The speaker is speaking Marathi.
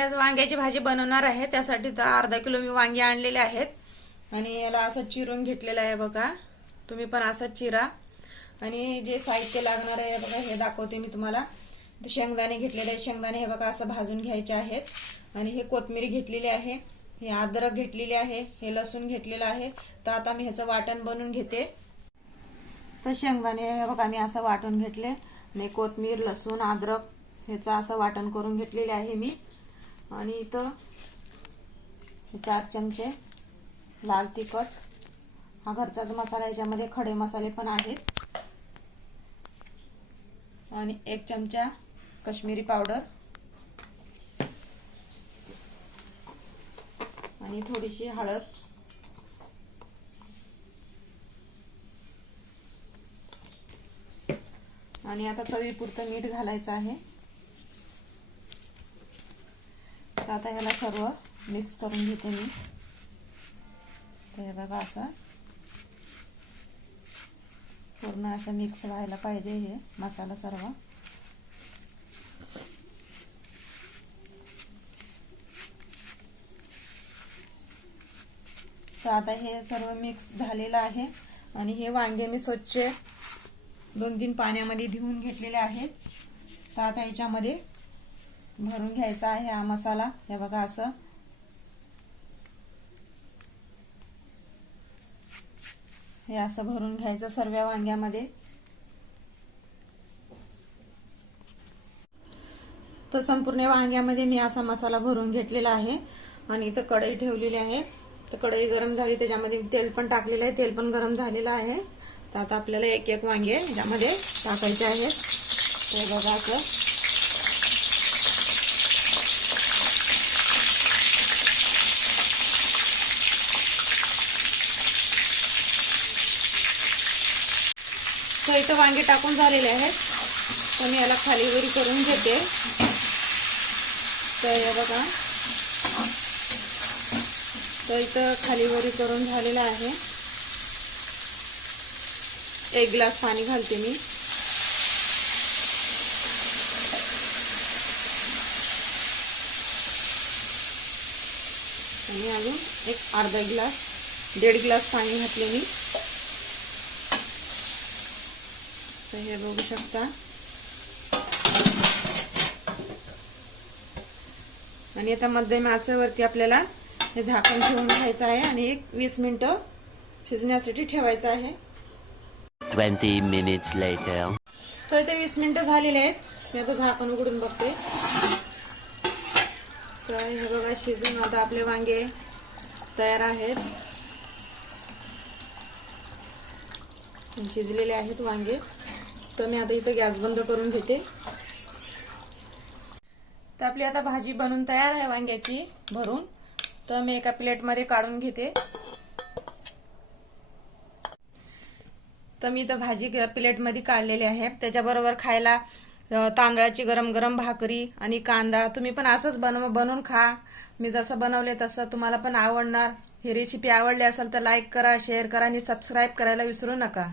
मी आज वांग्याची भाजी बनवणार आहे। त्यासाठी तर अर्धा किलो मी वांगे आणलेले आहेत आणि याला असं चिरून घेतलेलं आहे बघा। तुम्ही पण असं चिरा। आणि जे साहित्य लागणार आहे बघा हे दाखवते मी तुम्हाला। शेंगदाणे घेतलेले आहे, शेंगदाणे हे बघा असं भाजून घ्यायचे आहेत। आणि हे कोथिंबीर घेतलेली आहे, हे अद्रक घेतलेली आहे, हे लसूण घेतलेलं आहे। तर आता मी ह्याचं वाटण बनवून घेते। तर शेंगदाणे हे बघा मी असं वाटून घेतले आणि कोथिंबीर, लसूण, अद्रक ह्याचं असं वाटण करून घेतलेले आहे मी। आणि इथं 4 चमचे लाल तिखट, हा घरचाच मसाला, याच्यामध्ये खडे मसाले पण आहेत। आणि 1 चमचा काश्मीरी पावडर आणि थोडीशी हळद आणि आता चवीपुरतं मीठ घालायचं आहे। तर आता ह्याला सर्व मिक्स करून घेते मी। तर हे बघा असं पूर्ण असं मिक्स व्हायला पाहिजे हे मसाला सर्व। तर आता हे सर्व मिक्स झालेलं आहे आणि हे वांगे मी स्वच्छ 2-3 पाण्यामध्ये धुवून घेतलेले आहेत। तर आता याच्यामध्ये भरून घ्यायचा आहे हा मसाला। हे बघा असं हे असं भरून घ्यायचं सर्व वांग्यामध्ये। तर संपूर्ण वांग्यामध्ये मी असा मसाला भरून घेतलेला आहे। आणि इथं कढई ठेवलेली आहे। तर कढई गरम झाली, त्याच्यामध्ये तेल पण टाकलेलं आहे, तेल पण गरम झालेलं आहे। तर आता आपल्याला एक वांगे याच्यामध्ये टाकायचे आहेत। तर बघा असं तर इथं वांगे टाकून झालेले आहेत। तर मी याला खाली वरी करून घेते। तर हे बघा तर इथं खाली वरी करून झालेलं आहे। 1 ग्लास पाणी घालते मी। आणि अजून अर्धा ग्लास 1.5 ग्लास पाणी घातले मी। तर हे बघू शकता। आणि आता मध्यम आचेवरती आपल्याला हे झाकण ठेवून घ्यायचं आहे आणि 20 मिनिटं शिजण्यासाठी ठेवायचं आहे। 20 minutes later. तर इथे 20 मिनिटं झालेले आहेत। मी आता झाकण उघडून बघते। तर हे बघा शिजून आता आपले वांगे तयार आहेत, शिजलेले आहेत वांगे। तर मी आता इथं गॅस बंद करून घेते। तर आपली आता भाजी बनवून तयार आहे वांग्याची भरून। तर मी एका प्लेटमध्ये काढून घेते। तर मी इथं भाजी प्लेटमध्ये काढलेली आहे। त्याच्याबरोबर खायला तांदळाची गरम गरम भाकरी आणि कांदा। तुम्ही पण असंच बनवून खा। मी जसं बनवले तसं तुम्हाला पण आवडणार। ही रेसिपी आवडली असेल तर लाईक करा, शेअर करा आणि सबस्क्राईब करायला विसरू नका।